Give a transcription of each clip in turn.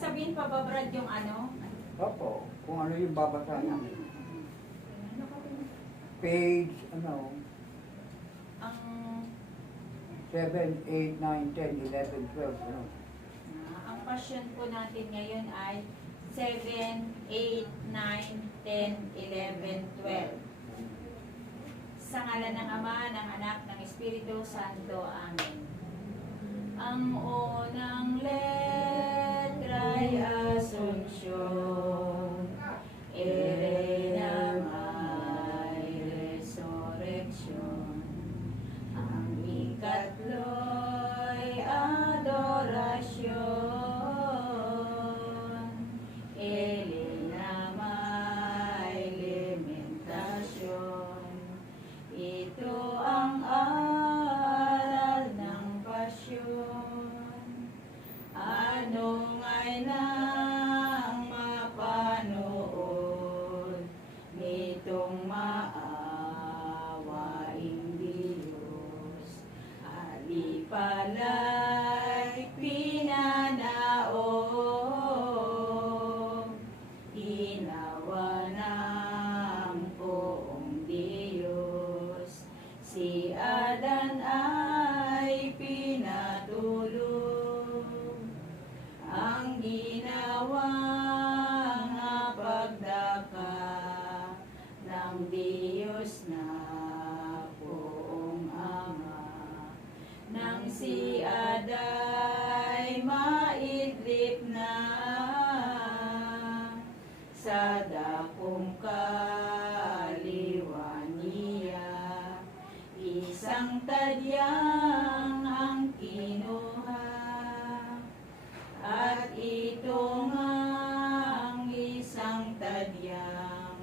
sasabihin pa ba, Brad, yung ano? Opo, kung ano yung babasahin. Page, ano, Ang 7, 8, 9, 10, 11, 12, ano. ang passion po natin ngayon ay 7, 8, 9, 10, 11, 12. Sa ngalan ng Ama, ng Anak, ng Espiritu Santo. Amen. Ang unang letra'y Asunsyon, Ere may resurreksyon. Ang ikatlo'y adorasyon, Elena may lamentasyon. Ito ang aral ng pasyon. Anong ay nang mapanood nitong maawaing Diyos. Alipala'y pinanaog, ginawa ng poong Diyos. Si Adan ay pinatulog, ang ginawang pagdaka ng Diyos na poong Ama. Nang si Aday maidlip na sa dakong kaliwan niya, isang tadyang ang kinuha, at ito ngang isang tadyang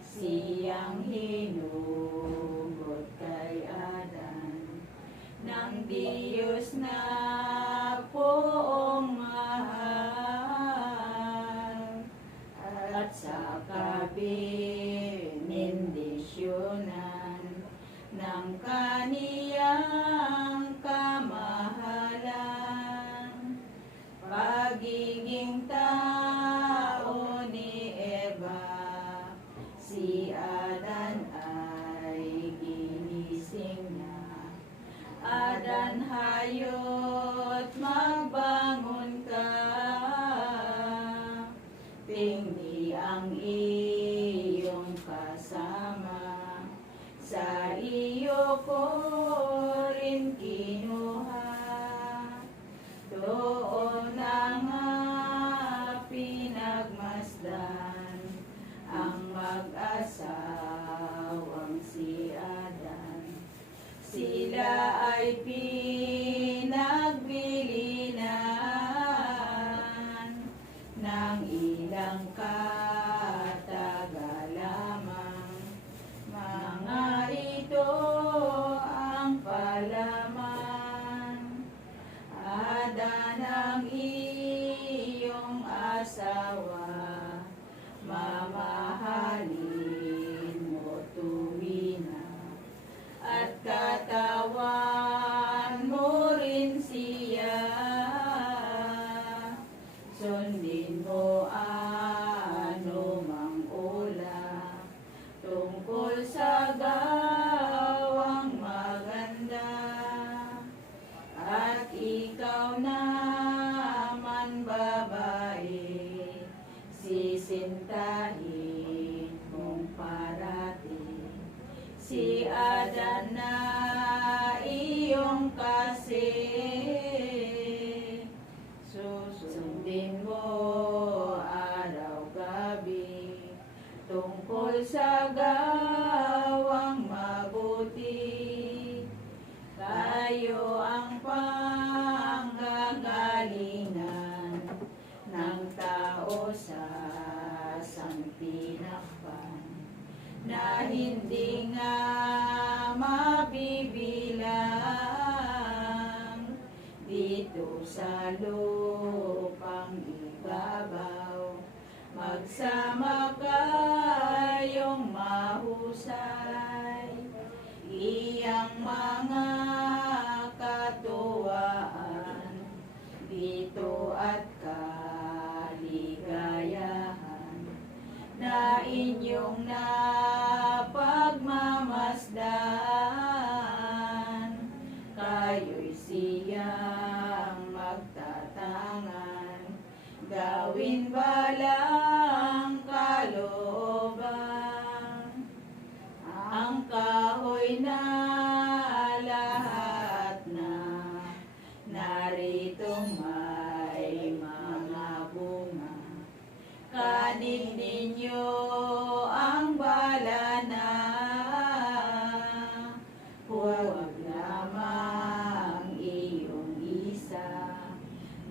siyang hinugot kay Adan, ng Diyos na poong mahal, at sa kabinindisyonan ng kaniyang kamahalan. Pagiging tao ni Eva, si Adan ay ginising na. Adan, hayot magbangon ka, tingni ang iyong kasama, sa iyo ko rin kinuha. Doon na nga pinagmasdan ang mag-asawang si Adan. Sila ay pinagbilinan ng ilang katagal lamang. Mga ito ang palaman. Adan, ang iyong asawa, mamahalin mo tuwina, at katawan mo rin siya. Sundin mo anumang ula tungkol sa gawang maganda, at ikaw naman, babae, sisintahin mong parati si Adan na iyong kasi. Susundin mo araw-gabi tungkol sa gawang mabuti. Tayo ang panggagalingan ng tao sa santinakpan, na hindi nga mabibilang dito sa lupang ibabaw. Magsama kayong mahusay, iyang mga katuwaan dito at inyong napagmamasdan, kayo'y siyang magtatangan, gawin balang kalooban. Ang kahoy na lahat na narito may mga bunga, kanin ninyo ang bala na, huwag lamang iyong isa,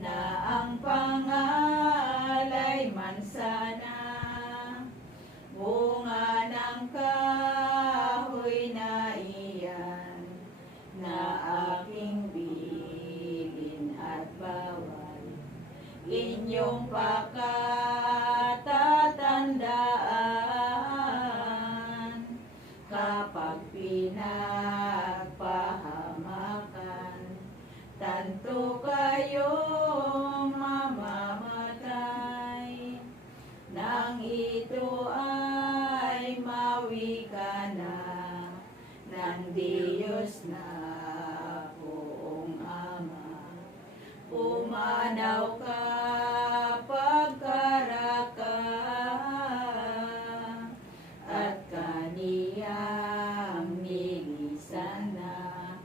na ang pangalay mansana, bunga ng kahoy na iyan, na aking bilin at bawal, inyong pakatatandaan, kapag pinagpahamakan, tanto kayong mamamatay. Nang ito ay mawika na ng Diyos na Poong Ama, pumanaw ka pagkaraka, at kaniyang nilisan na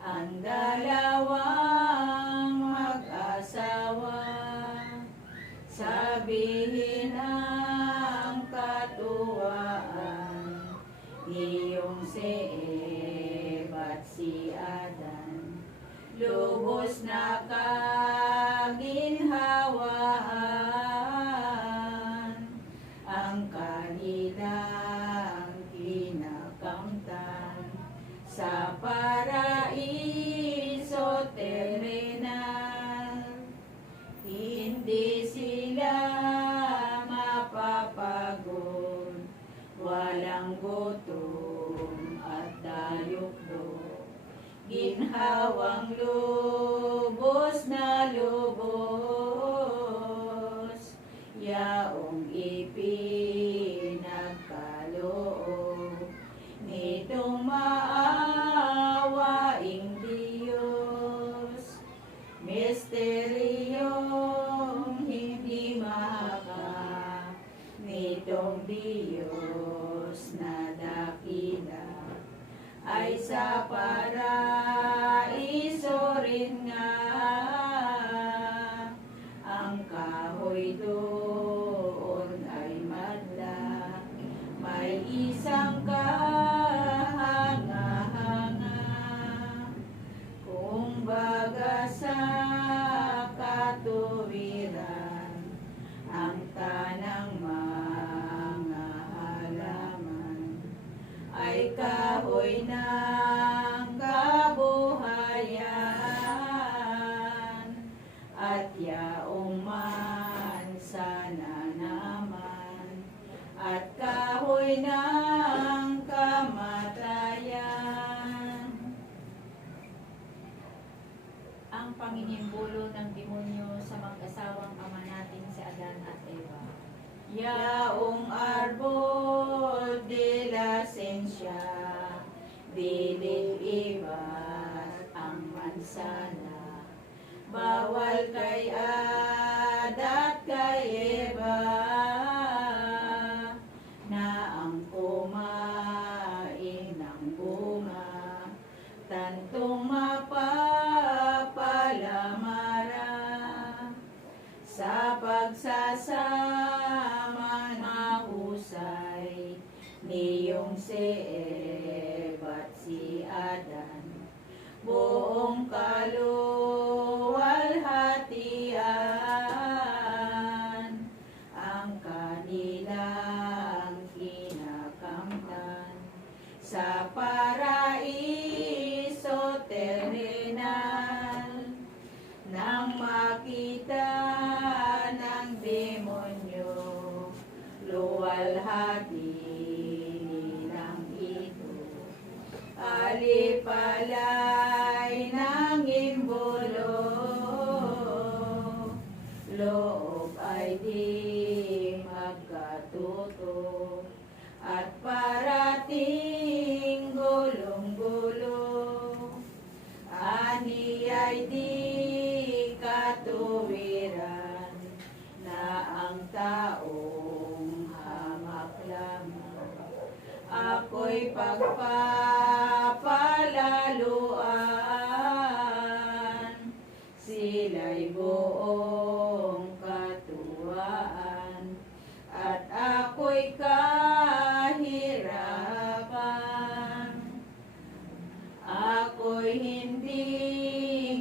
ang dalawang mag-asawa. Sabihin ang katuwaan, iyong si Eva at si Adan, lubos na kaginhawaan, ang kanilang kinakamtan sa paraiso terrenal. Hindi sila mapapagod, walang gutom at dayok-dok, ginhawang lubos na lubos, yaong ipinagkaloob nitong maawaing Diyos. Misteryong hindi maka nitong Diyos na dakila, ay sa paraiso rin nga, ang kahoy doon ay madla, may isang kahanga-hanga. Kung baga sa katuwiran, ang tanang mga halaman ay kahoy ng kabuhayan, at yaong mansana naman, at kahoy ng kamatayan. Ang panginimbulo ng demonyo sa mag-asawang ama natin si Adan at Eva. Yaong arbol de la ciencia, dilid ibat ang mansana, bawal kay Ada at kay Eva, na ang kumain ng bunga, tantong mapapalamara, sa pagsasama mahusay niyong si Eva at si Adan, buong kaluwalhatian, ang kanilang kinakamtan sa paraiso terrenal. Nang makita ng demonyo, luwalhati nilang ito, alipalay ng imbulo, loob ay di magkatuto, ay di katuwiran na ang taong hamak lamang. Ako'y pagpapalaluan, sila'y buong katuwaan, at ako'y kahirapan. Ako'y hindi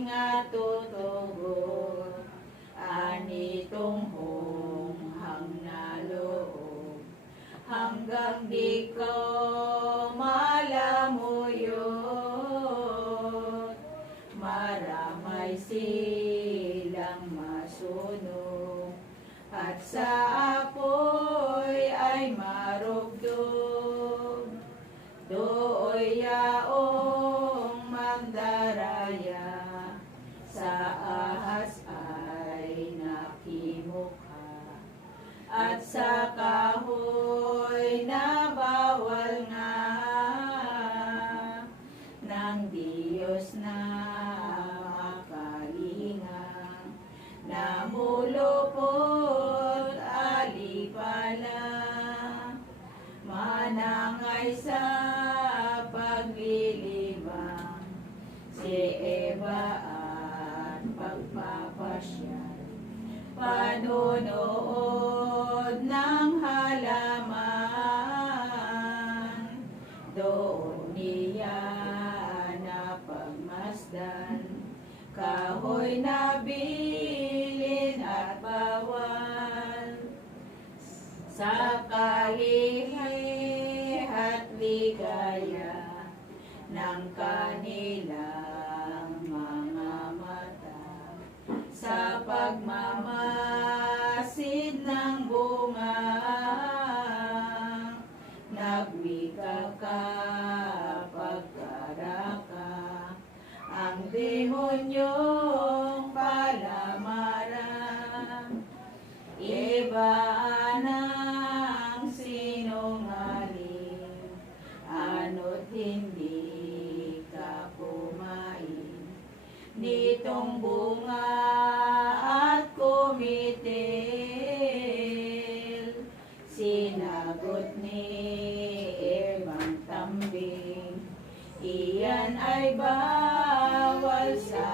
nga tutugon, anitong honghang na loob, hanggang di ko malamuyot. Maramay silang masunog, at sa apoy ay marugdog. Dooy yaong mandaraya, sa ahas ay nakimukha, at sa kahoy na bawal nga ng Diyos na makalinga, namulupot alipala, manangay sa paglilibang, si Eva at pagpapasyal, panunood ng halaman, doon niya na pagmasdan, kahoy na bilin at bawal, sa kalihi at ligaya ng kanilang mga mata, sa pagmamasid ng bunga, nagwika ka pagkaraka, ang demonyong palamaran. Iba ng sinungaling, ano't hindi ka kumain nitong bunga at kumitil. Sinagot ni Ebang tambing, iyan ay bawal sa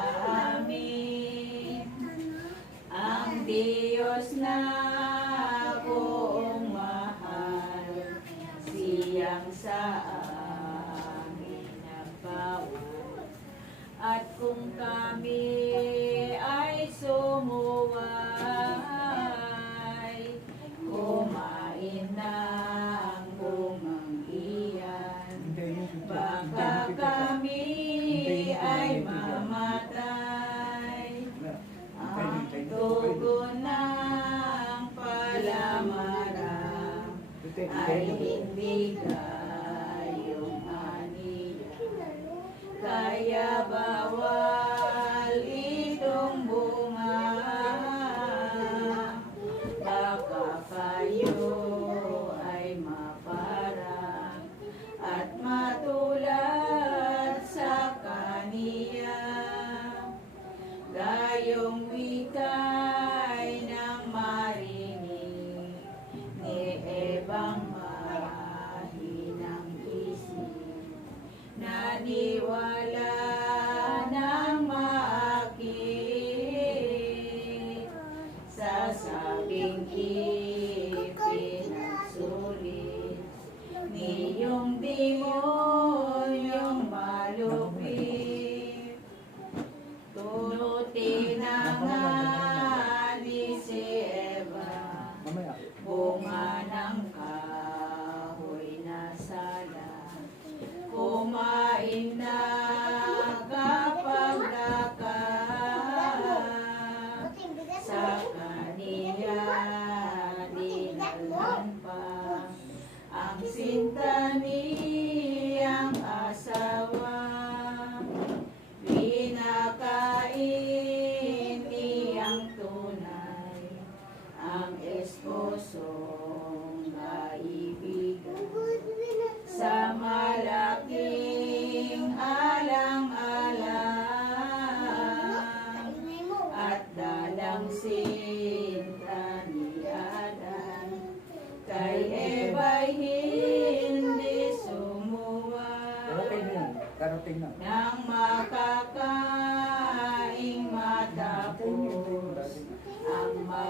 amin. Ang Diyos na buong mahal, siyang sa amin nagbawal. At kung kami ay sumuway, kumain ng bungang iyan, baka kami ay mamatay. Ang tugon ng palamaran ay hindi gayong aniya, kaya bawal itong bunga. Baka kayo ay maparang at matulad sa kaniya, gayong wikay ng marinig ni Ebang mahinang isip, naniwala ng maakit sa sabing ipinagsulit niyong demonyong malupit. Tunutin na nga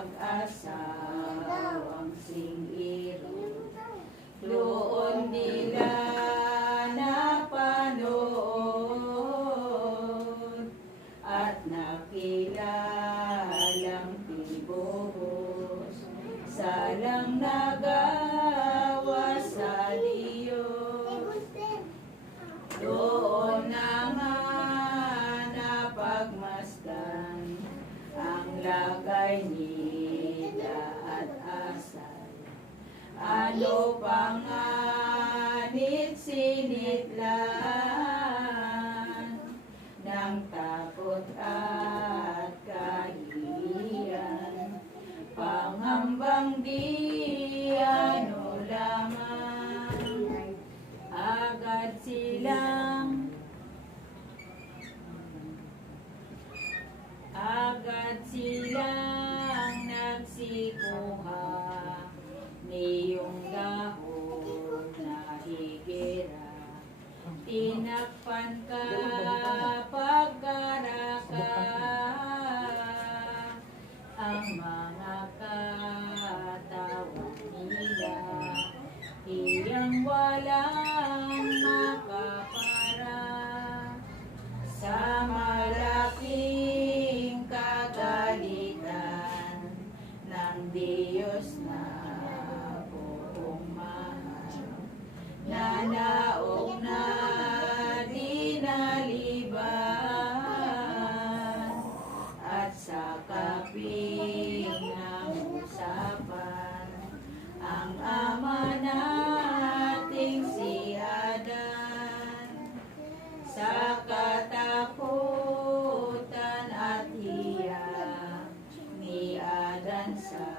mag-asawang sing-iro. Doon nila napanood at nakilalang tibuhos, salang nagawa sa Diyos. Doon na nga napagmasdan ang lagay nila at asal. Ano pa nga nit sinitlan ng takot at kahihiyan, pangambang di ano lamang, agad silang nagsikuha niyong dahon na higera. Tinakpan ka pagkaraka ang mga katawan nila, iyang walang makapara sa malaking kagalitan ng Diyos na buong mahal, na naog na dinaliban at sa kaping ng usapan ang ama nating si Adan, sa katakutan at hiya ni Adan sa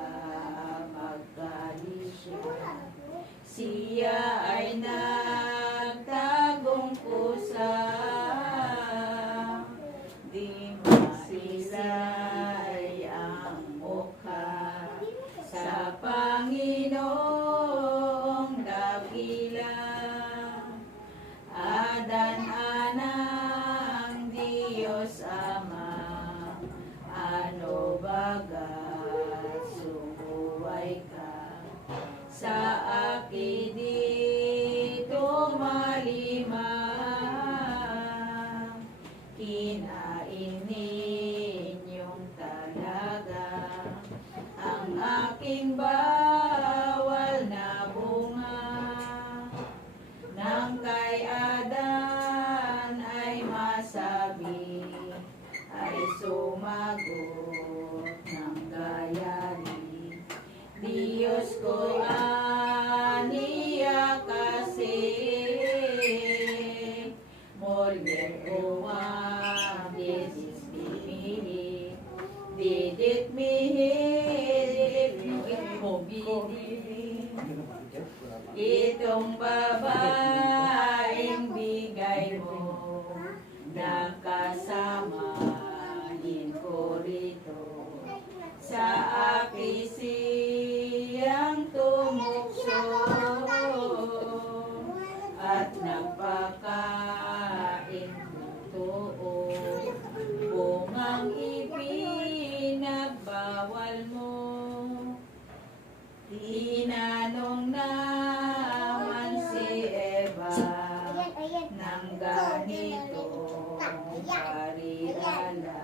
pagkalisya, siya ay nagtagong kusa, di masilay ang mukha sa Panginoong dakila. Adan anang Diyos Ama, ano bagat sumuway ka sa akin dito malimang, kinain ninyong talaga ang aking bawal na bunga. Nang kay Adan ay masabi, ay sumagot ng gayari, Diyos ko aniya kasi, molyer uwang disis dimili, didit mihid, itong babaeng bigay mo, nakasamahin ko rito. Sa akin siyang tumukso at nagpakain totoo, bungang ipinagbawal mo. Tinanong naman si Eva ng ganito parirala,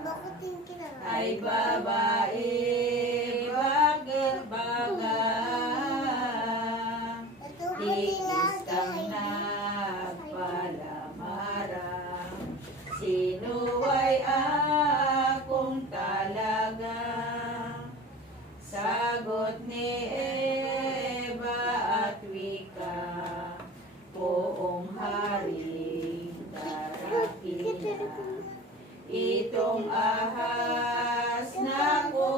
ay babae, bakit baga tikis kang nagpalamara, sino ay akong talaga? Sagot ni Eva at wika, poong hari darakila, itong ahas na ko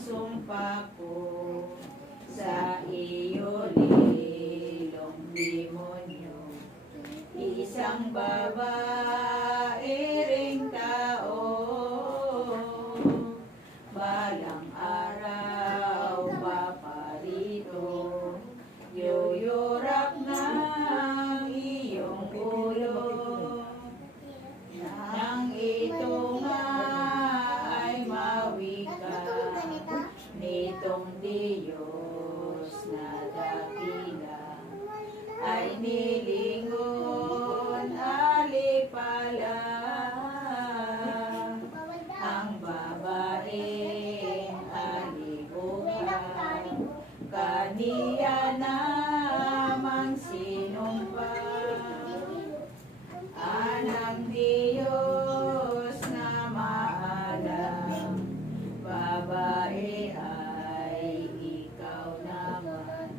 sumpa ko sa iyo, lilong demonyo. Isang babae ring tao, balang araw paparito, yuyurap ng iyong ulo. Nang ito nga ay mawika nitong Diyos na dakila, ay nilingon alipala ang babaeng alikuhan, kaniya namang sinumpa. Anang Diyos na maalam, babae ay ikaw naman.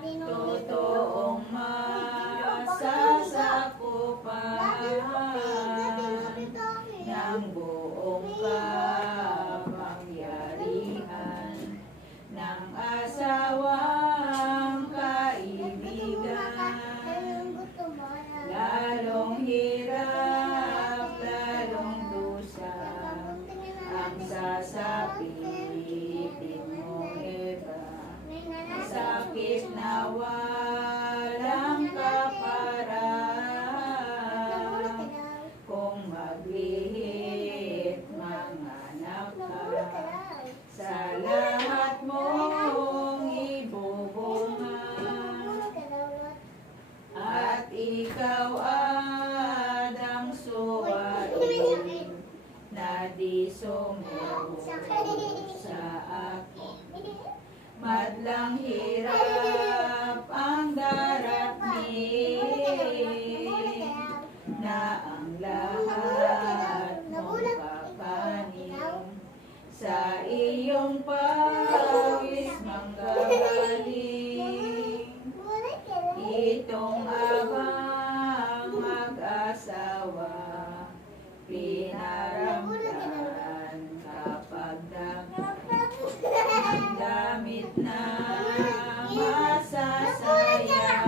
Totoong masasakupan ng buong kapangyarihan ng asawang kaibigan. Lalong hirap, lalong dusa ang sasapitin mo, Eva. Sakit na walang kaparan, kung maglihit manganap ka, sa lahat mong ibubunga. At ikaw, Adang, suwain na di sumero sa akin. Madlang hirap ang darating, na ang lahat mong kakanin sa iyong pawis manggagaling. Itong abang mag-asawa, pinaramdam kapag damit na masasaya,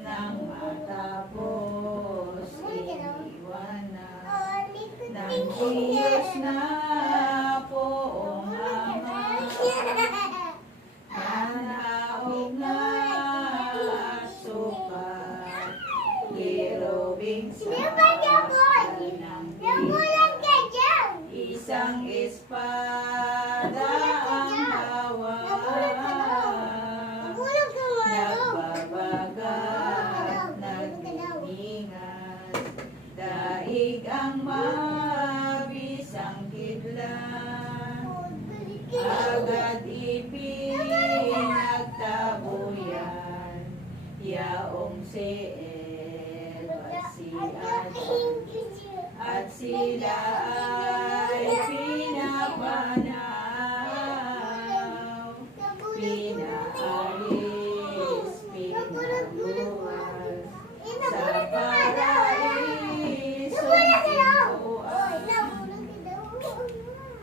nang matapos iniwanan ng Diyos na poong Ama. Nanaog na sukat, kirubing sa ng isang espada ang hawak, nagbabagat, nagningas, daig ang mabisang kidlat, agad ipinagtabuyan, yaong si Eva, si Adan, at sila ay pinapanaw, pinaalis, pinaluwas sa paraisong pintuan.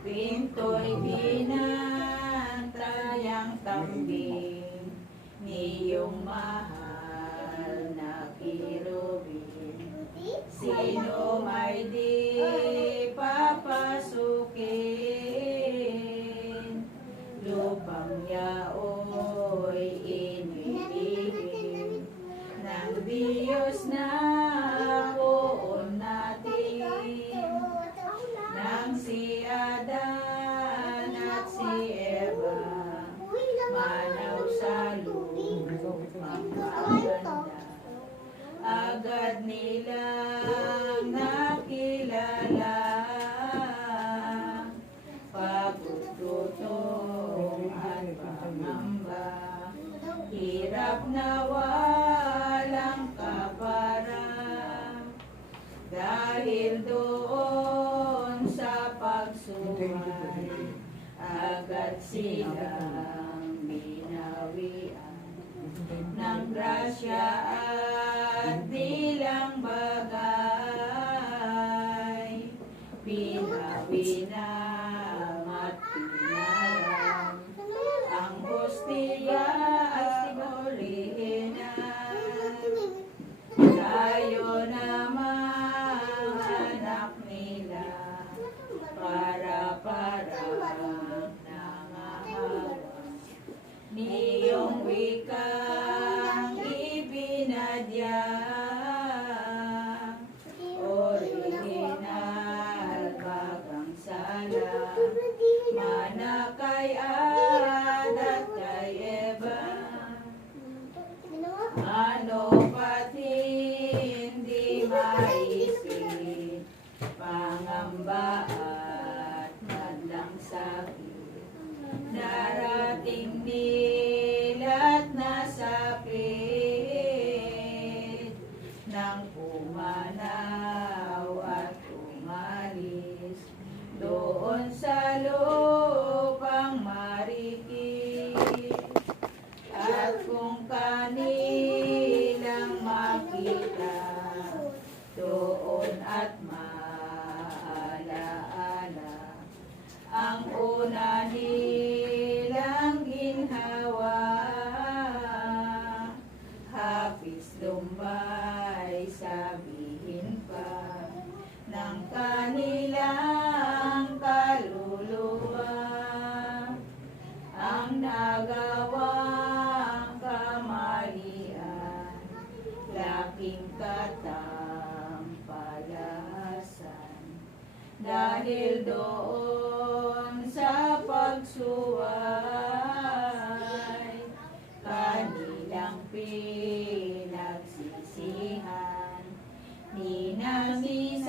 Pinto'y binantayang tambing niyong mahal na kirubin. Sino may di papasukin, lupang yao'y inilihim ng Diyos na poon natin. Nang si Adan at si Eva manaw sa lupang maganda, agad nilang nakilala, pagututong at pangamba, hirap na walang kapara, dahil doon sa pagsuway, agad silang binawian ng grasya at dilang bagay. Pinawi na Astia original. Tayo namang anak nila, para-para nangahawa. Niyong wikang ibinadya, original bagang sala, mana kay Ad at kay Eva. Ano pati hindi maisip, pangamba at madlang sakit, narating nila't nasapit, nang pumanaw at umalis, doon sa lupang marikit. At kung kanilang makita, doon at maalaala ang una nilang ginhawa. Hapis lumbay, sabihin pa ng kanilang kaluluwa, ang nagawang kamalian, laking katampalasan. Dahil doon sa pagsuway, kanilang pinagsisihan, ninangisan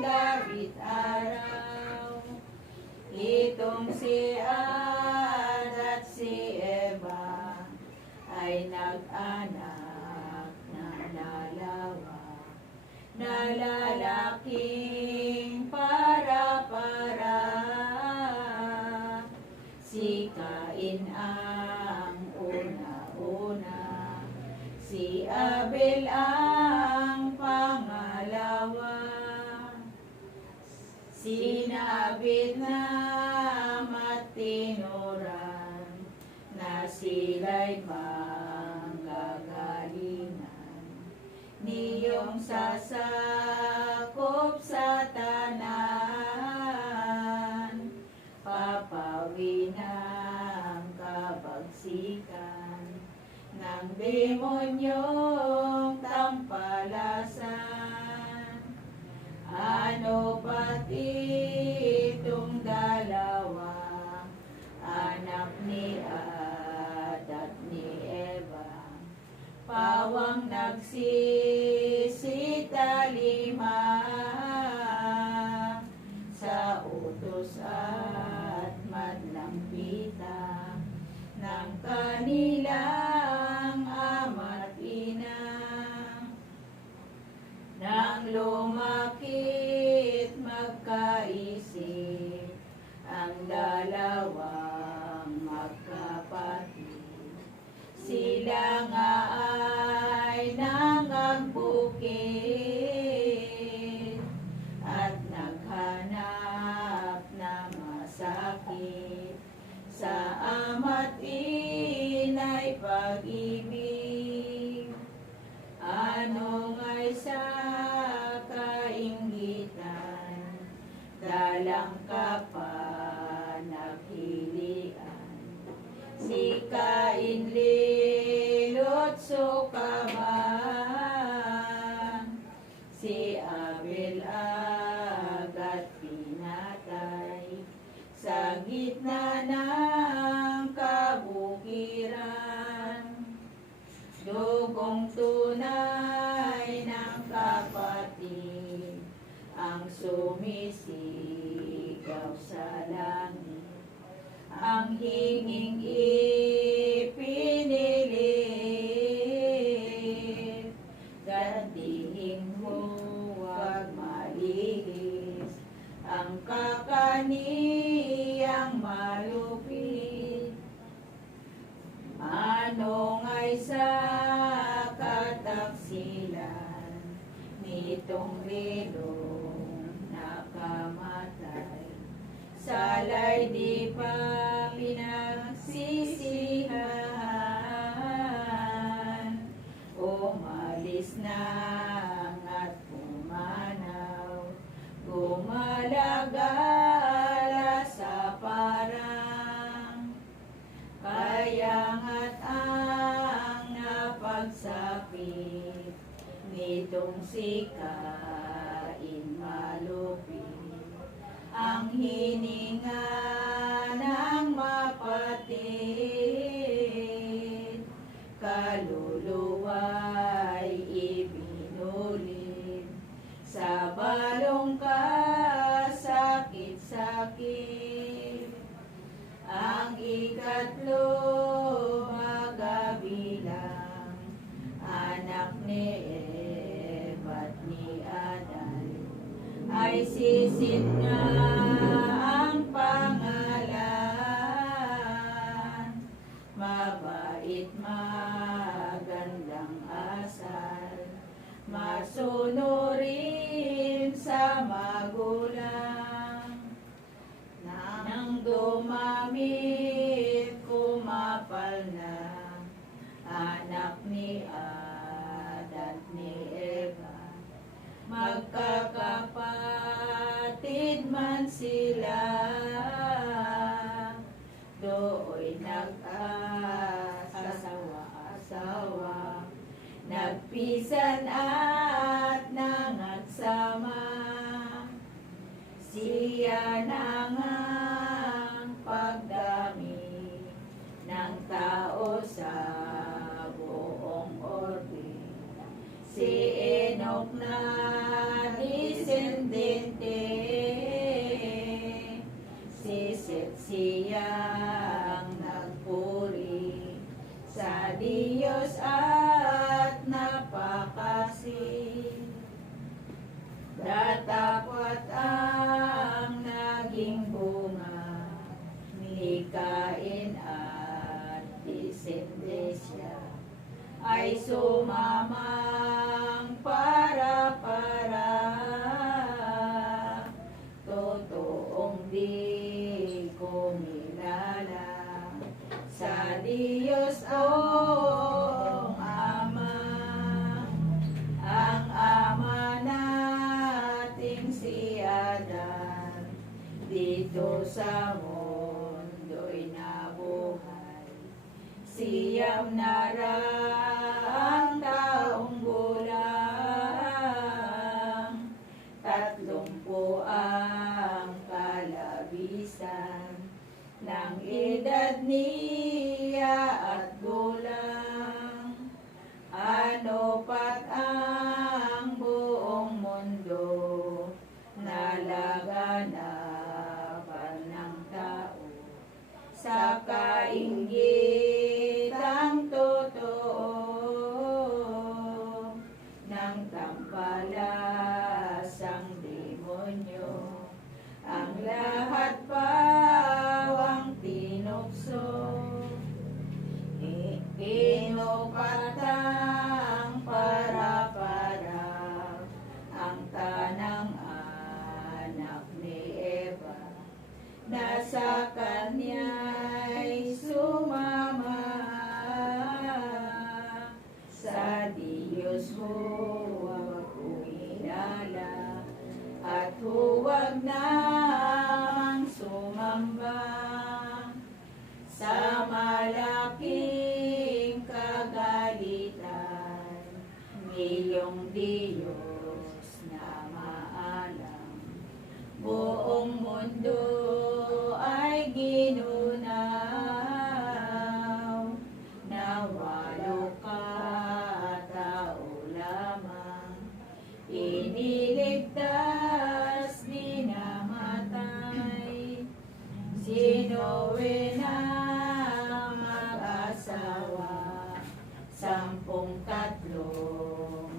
gabit araw. Itong si Ad at si Eva ay nag-anak na dalawa, na lalaking para-para. Si Cain ang una-una, si Abel ang pangalawa. Sinabit na matinuran, na sila'y manggagalingan, niyong sasakop sa tanan, papawi ng kabagsikan ng demonyong tampalasan. Ano pati itong dalawa, anak ni Ad at ni Eva, pawang nagsisita lima, sa utos at madlang pita ng kanilang ama't ina. Nang lumakit magkaisip ang dalawang magkapatid, sila nga ay nangagbukid at naghanap na masakit sa ama't ina'y pag-ibig. Ano nga'y sa kaingitan, dalang kapanaghilian, si Cain lilot sukaman, si Abel agad pinatay sa gitna ng kabukiran. Dugong tunay ng kapatid ang sumisigaw sa langit, ang hinging ipinilit. Gantihin mo, huwag malihis ang kakaniyang malupit. Ano nga'y sa kataksilan nitong rilong nakamatay, sala'y di pa pinagsisi nitong sikain malupit ang hininga ng mapatid, kaluluwa'y ibinulid sa balong kasakit-sakit. Ang ikatlo magabilang anak ni Eva at ni Adan ay sisit nga ang pangalan, mabait magandang asal, masunurin sa magulang. Nang dumamit kumapal na anak ni Adan at ni Eva, magkakapatid man sila, dooy nag-asawa-asawa, nagpisan at nangagsama. Siya na ngang pagdami ng tao sa buong orbe. Si Enoch na descendente, si Seth siyang nagpuri sa Diyos at napakasin. Datapwat ang naging bunga ni Cain at descendensya ay sumamang para-para, totoong di kumilala sa Diyos ang Ama. Ang ama nating si Adan dito sa mundo'y nabuhay. Siyam na raang taong gulang, 30 ang kalabisan ng edad niya at gulang. Ano pat ang buong mundo nalaganapan ng tao sa kainggitang totoo ng tampalasang demonyo, ang lahat pawang tinukso. Inupatang para-para ang tanang anak ni Eva, na sa kanya'y sumama. Sa Diyos huwag kumilala at huwag namang sumamba sa malaking kagalitan niyong Diyos na maalam. Buong mundo ay ginunaw, nawalo katao lamang, iniligtas dinamatay. Si Noe na mag-asawa, 13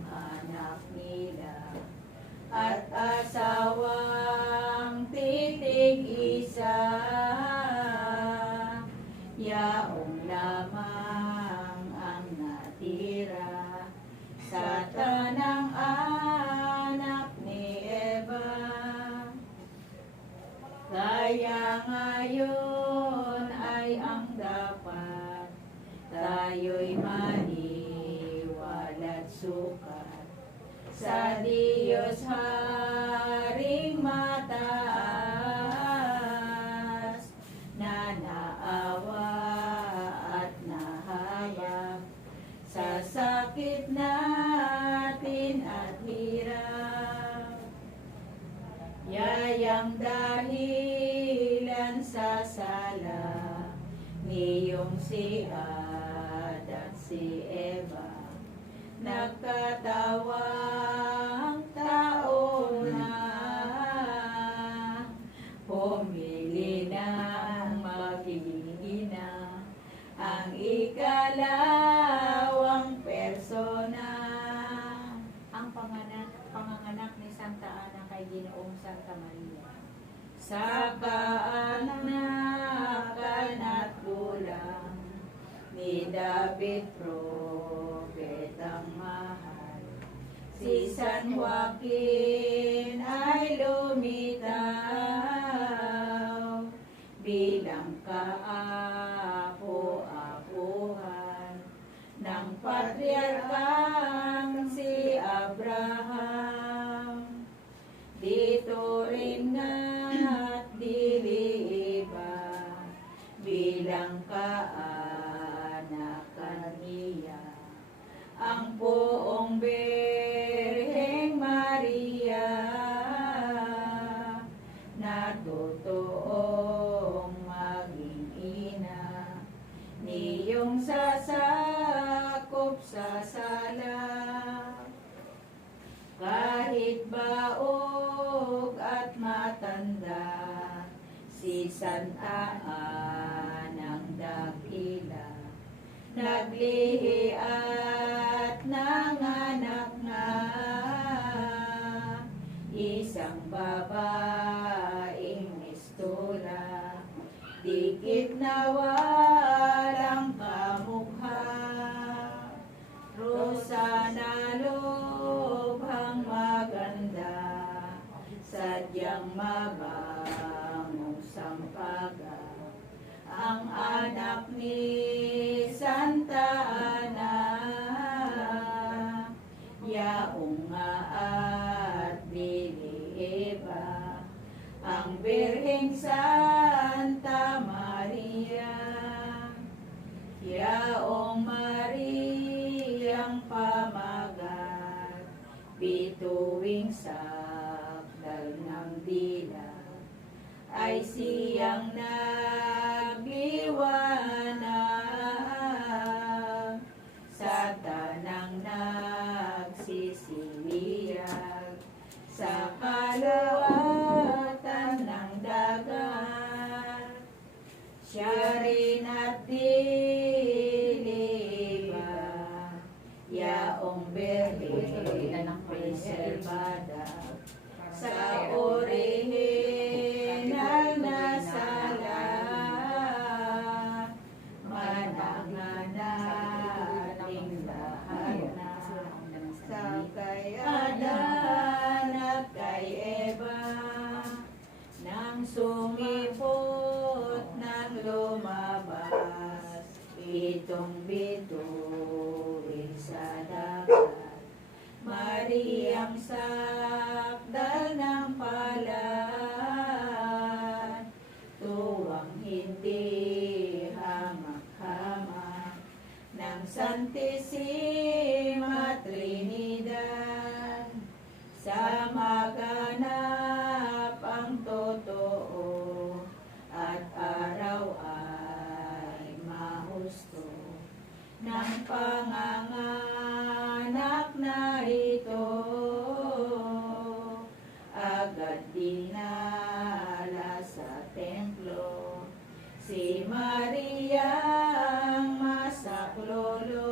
anak nila, at asawang titig-isa, yaong lamang ang natira sa tanang anak ni Eva. Kaya ngayon ay ang dapat tayo'y maniwala't sukat sa Diyos Haring mataas, na naawa at nahayag sa sakit natin niyong si Adan si Eva, nagkatawang tao na, pumili ng maging ina, ang ikalawang persona. Ang panganganak ni Santa Ana kay Ginoong Santa Maria. Sa kaanakan at gulang ni David propetang mahal, si San Joaquin ay lumitaw bilang kaapo-apuhan ng patriarkang si Abraham. Dito rin nga't dili iba bilang kaanakan niya ang Poong Birheng Maria, na totoong maging ina, niyong sasakop sa sala. Kahit baog at matanda, si Santa Anang dakila, naglihi at nanganak na, isang babaeng mistula, dikit na walang kamukha. Rosa na lubhang maganda, sadyang mabangong sampaga, ang anak ni Santa Ana, yaong nga at diliiba, ang Birheng Santa Maria, yaong Mariang pamagat, bituing sakdal ng dila, ay siyang nagliwanag sa tanang nagsisiyag sa kaluwatan ng dagat. Siya rin at diliba, yaong Birheng preserbada sa orihinal na sala, manangating lahat na sa kay Adan at kay Eva, nang sumipot ng lumabas, itong bituin sa dagat, Mariang sakdal ng palad, tuwang hindi hamak-hamak ng Santissima Trinidad, sa maganap ang totoo at araw ay mahusto ng panganganak na ito, agad dinala sa templo si Mariang masaklolo,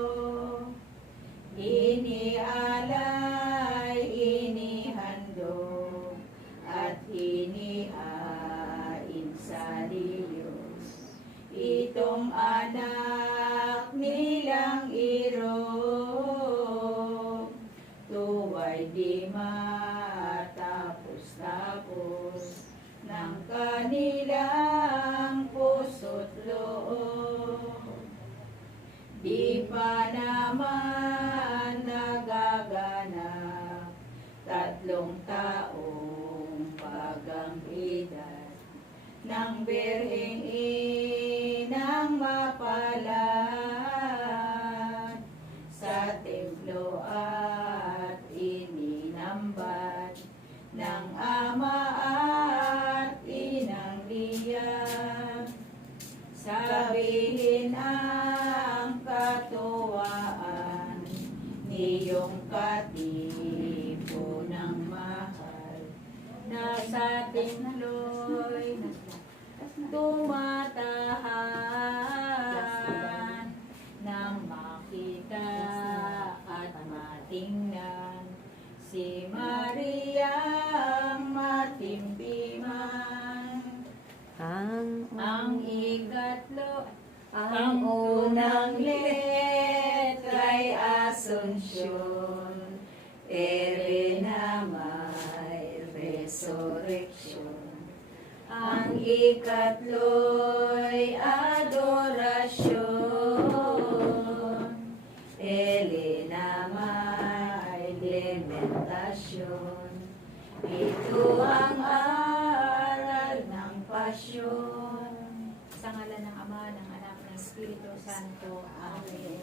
inialay, inihandog at inihain sa Diyos itong anak nilang irog, tuway di matapos-tapos ng kanilang puso't loob. Di pa naman nagaganap 3 taong pagang-edad ng Birheng inang mapalad, sa templo at ininambat ng ama at inang liyan. Sabi tumatahan nang makita at matingnan si Maria ang matimpiman. Ang ikatlo, ang unang letra'y Asunsyon, Elena may resurrection. Ang ikatlo'y adorasyon, Elena may lamentasyon. Ito ang aral ng pasyon. Sa ngalan ng Ama, ng Anak, ng Espiritu Santo. Amen.